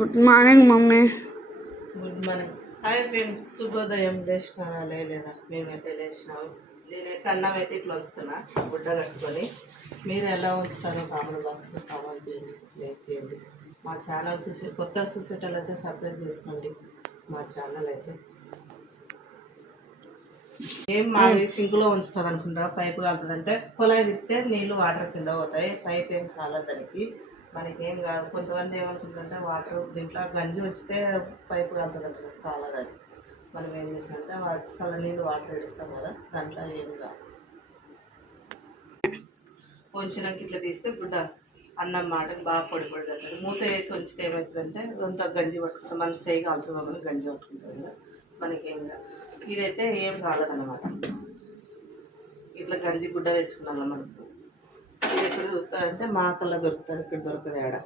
Good morning mummy. Good morning. Hi friends, శుభోదయం. లేచినారా? లేదా మేమైతే లేచినాము. నేనైతే అన్నం అయితే ఇట్లా ఉంచుతున్నా గుడ్డ కట్టుకొని. మీరు ఎలా ఉంచుతారో కామెంట్ బాక్స్లో కామెంట్ చేయండి, లైక్ చేయండి. మా ఛానల్ చూసి కొత్తగా చూసేటోళ్ళు అయితే సబ్స్క్రైబ్ చేసుకోండి మా ఛానల్ అయితే. ఏం మాది సింకులో ఉంచుతుంది అనుకుంటా, పైపు కాలుతుందంటే కుళాయి తిప్పితే నీళ్ళు వాటర్ కింద పోతాయి. పైప్ ఏం కాలేదు దానికి, మనకి ఏం కాదు. కొంతమంది ఏమనుకుంటుంటే వాటర్ దీంట్లో గంజి వచ్చితే పైపు కాలుతుంది కాలేదు. అది మనం ఏం చేస్తామంటే చల్ల నీళ్ళు వాటర్ వేడిస్తాం కదా, దాంట్లో ఏం కాదు. ఉంచినాక ఇట్లా తీస్తే గుడ్డ అన్నం మాటకి బాగా పొడి పొడి కలుగుతుంది. మూత వేసి ఉంచితే ఏమవుతుందంటే కొంత గంజి పట్టుకుంటాం, మన చేయి కాలుతుందని గంజి పట్టుకుంటుంది కదా, మనకి ఏం కాదు. ఇదైతే ఏం కాలేదన్నమాట. ఇట్లా గంజి గుడ్డ తెచ్చుకున్నాం మనకు. ఇది ఎక్కడ దొరుకుతుందంటే మా కల్లా దొరుకుతుంది, ఇక్కడ దొరకదు ఆడ.